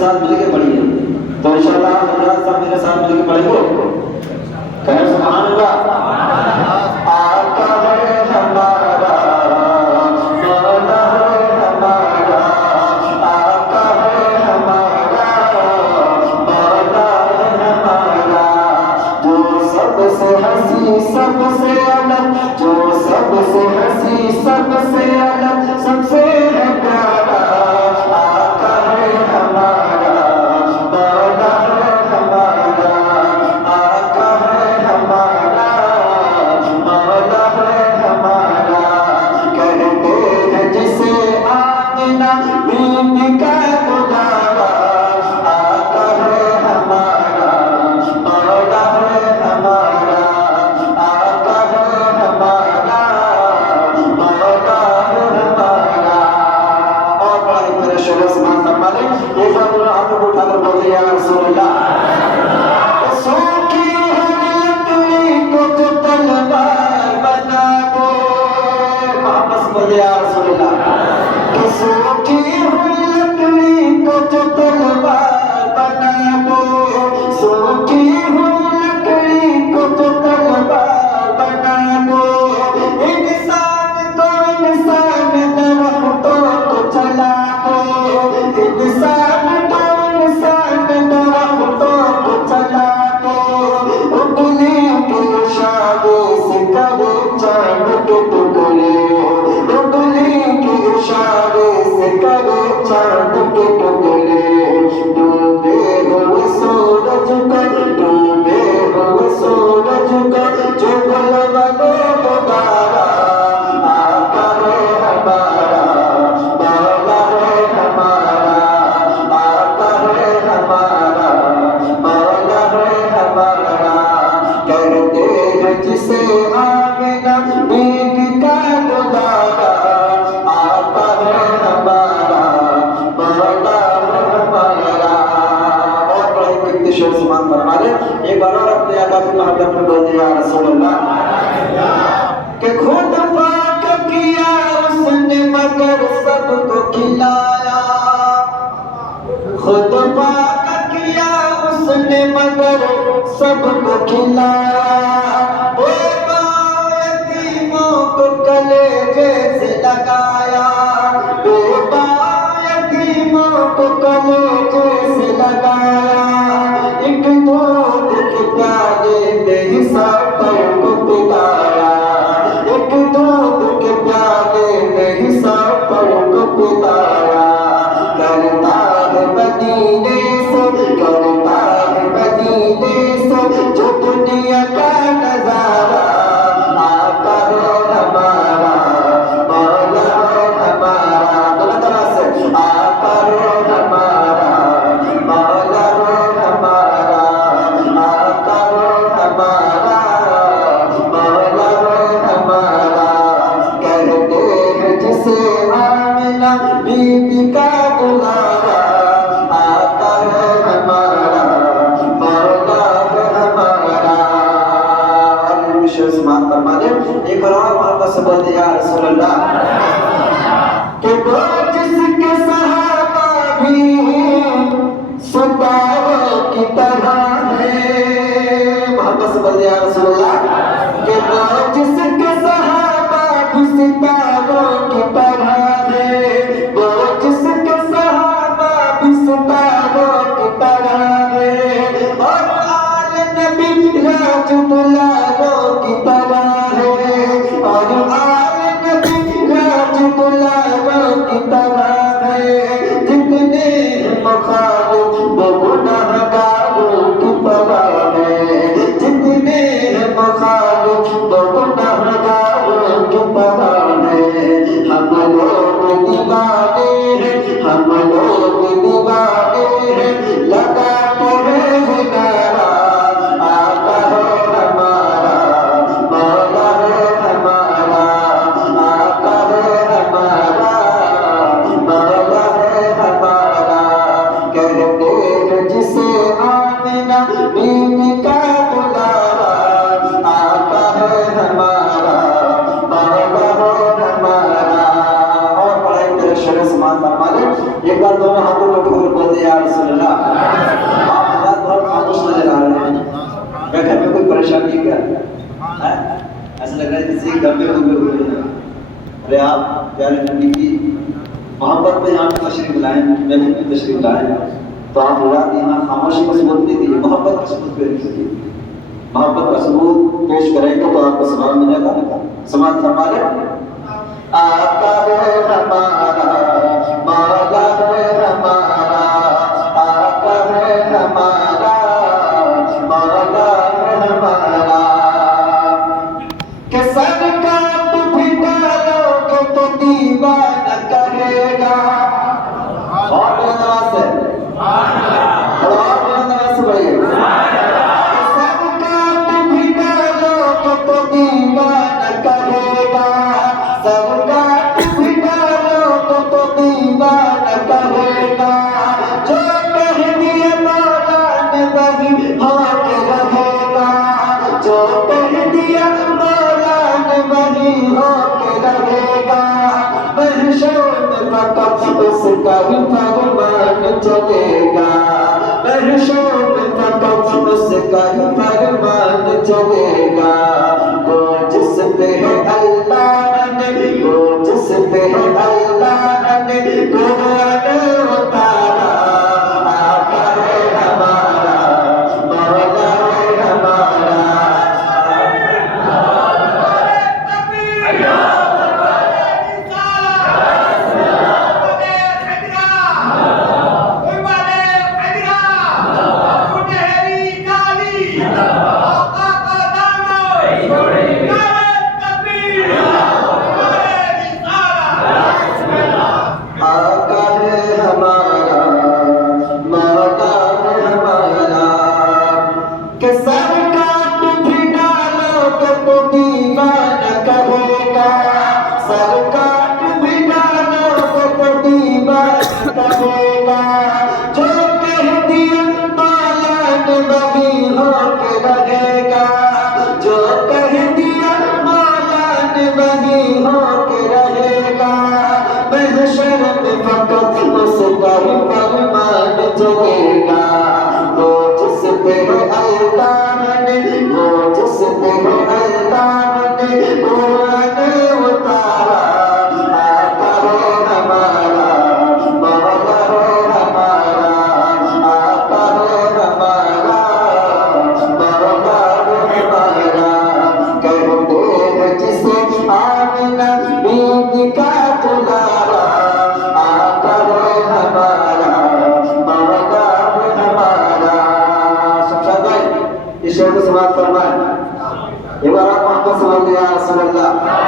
साथ मिलकर पढ़िए। तो इंशाअल्लाह हजरात सब मेरे साथ मिलकर पढ़ेंगे। कहें सुभान अल्लाह। आका है हमारा, मौला है हमारा, आका है हमारा, मौला है हमारा, जो सबसे हंसी सबसे अलग, जो सबसे हंसी सबसे अलग, सबसे है प्यारा, आका है हमारा, मौला है हमारा, आका है हमारा, मौला है हमारा। कहते हैं जिसे आमिना बीबी का दुलारा, आका है हमारा, मौला है हमारा, आका है हमारा, मौला है हमारा। और बड़ा ही मेरे शोर से मान फरमा लें, एक बार दोनों हाथों को उठाकर बोलते हैं या रसूल अल्लाह। सूखी हुई लकड़ी को जो तलवार बना दो, वापस बोले या रसूल अल्लाह। कि सूखी हुई लकड़ी को जो तलवार बना दो, सूखी हुई लकड़ी को जो तलवार बना दो, इंसान दरख्तों को जला दो, इंसान दरख्तों को जला दो, उंगली के इशारे से करे चांद के टुकड़े, उंगली के इशारे से करे चांद के टुकड़े, डूबे हुए सूरज को, डूबे हुए सूरज को जो भलवा दो दोबारा, आका है हमारा, मौला है हमारा, आका है हमारा, मौला है हमारा। कहते हैं जिसे आमिना बीबी का दुलारा, आका है हमारा, मौला है हमारा। और बड़े व्यक्ति शोर से मान फरमा ले, एक बार और अपने आका की मोहब्बत में बोल दिया रसूल अल्लाह। कि खुद पाक किया उसने मगर सबको खिलाया, खुद पाक किया उसने मगर सबको खिलाया, यतीमों को कलेजे से लगाया, यतीमों को कलेजे से लगाया, एक दूध के प्याले में ही सागर को पिलाया, एक दूध के प्याले में ही सागर को पिलाया। करता है मदीने से, करता है मदीने से जो दुनिया का नजारा, आका है हमारा, मौला है हमारा। दोनों तरह से आका है हमारा, मौला है हमारा, आका है हमारा, मौला है हमारा। कहते हैं जिसे आमिना बीबी का दुलारा, आका है हमारा, मौला है हमारा। और विशेष मान फरमा ले, एक बार और मोहब्बत से बोलते या रसूल अल्लाह। कि वो जिसके सहाबा भी सितारों की तरह है, मोहब्बत से बोलते या रसूल अल्लाह। कि वो जिसके सहाबा भी सितारों की तरह है, वो जिसके सहाबा भी सितारों की तरह है, और आल नबी राज दुलारों की तरह है, और आल नबी राज दुलारों की तरह है। जितने मुखालिफ वो गुनाहगारों की तरह है, जितने मुखालिफ वो गुनाहगारों की तरह है। हम लोग दीवाने हैं, हम लोग दीवाने हैं, लगाते हैं नारा, आका है हमारा, मौला है हमारा, आका है हमारा, मौला है हमारा। कहते हैं जिसे आमिना बीबी का दुलारा, आका है हमारा, मौला है हमारा। और बड़ा ही तेरे शरीर से मान फरमा ले, एक बार दोनों हाथों को उठाकर बोल बोले या रसूल अल्लाह। आप हजरत बहुत खामोश नजर आ रहे हैं, क्या घर में कोई परेशानी क्या है? ऐसा लग रहा है किसी गम में डूबे हुए हैं। अरे आप प्यारे नबी की मोहब्बत में यहाँ पे तशरीफ लाएं, मैं भी तशरीफ लाएं, तो आप हजरत यहाँ खामोशी का सबूत नहीं दिए, मोहब्बत का सबूत पेश कीजिए। मोहब्बत का सबूत पेश करेंगे तो आपको सवाल मिलेगा। समाज फरमा ले आका है हमारा, मौला है हमारा, आका है हमारा, मौला है हमारा। कि सर काट भी डालोगे तो दीवाना कहेगा। और बुलंद से और बुलंद से बोलिए। सर काट भी डालोगे तो दीवाना कहेगा, सर काट भी डालोगे तो दीवाना कहेगा। जो कह दिया मौला ने वही होके रहेगा, जो कह दिया मौला ने वही होके रहेगा। महशर में फकत उसका ही फरमान चलेगा, महशर में फकत उसका ही फरमान चलेगा। वो जिस पे है अल्लाह ने, वो जिस पे है अल्लाह ने कुरान उतारा। आका है हमारा, मौला है हमारा। आका है हमारा, मौला है हमारा। कि सर काट भी डालोगे तो दीवाना कहेगा, सर काट भी डालोगे तो दीवाना कहेगा। जो कह दिया मौला ने वही होके रहेगा, जो कह दिया मौला ने वही होके रहेगा। महशर में फकत उसका ही फरमान चलेगा। वो जिस पे है अल्लाह ने, वो जिस पे है अल्लाह ने कुरान उतारा। आका है हमारा, मौला है हमारा, आका है हमारा, मौला है हमारा। कहते हैं जिसे आमिना बीबी का दुलारा। आका है हमारा, मौला है हमारा। शमशाद भाई इस शेर को समाप्त फरमाएं। एक बार आप मोहब्बत समझ लिया रसूल अल्लाह।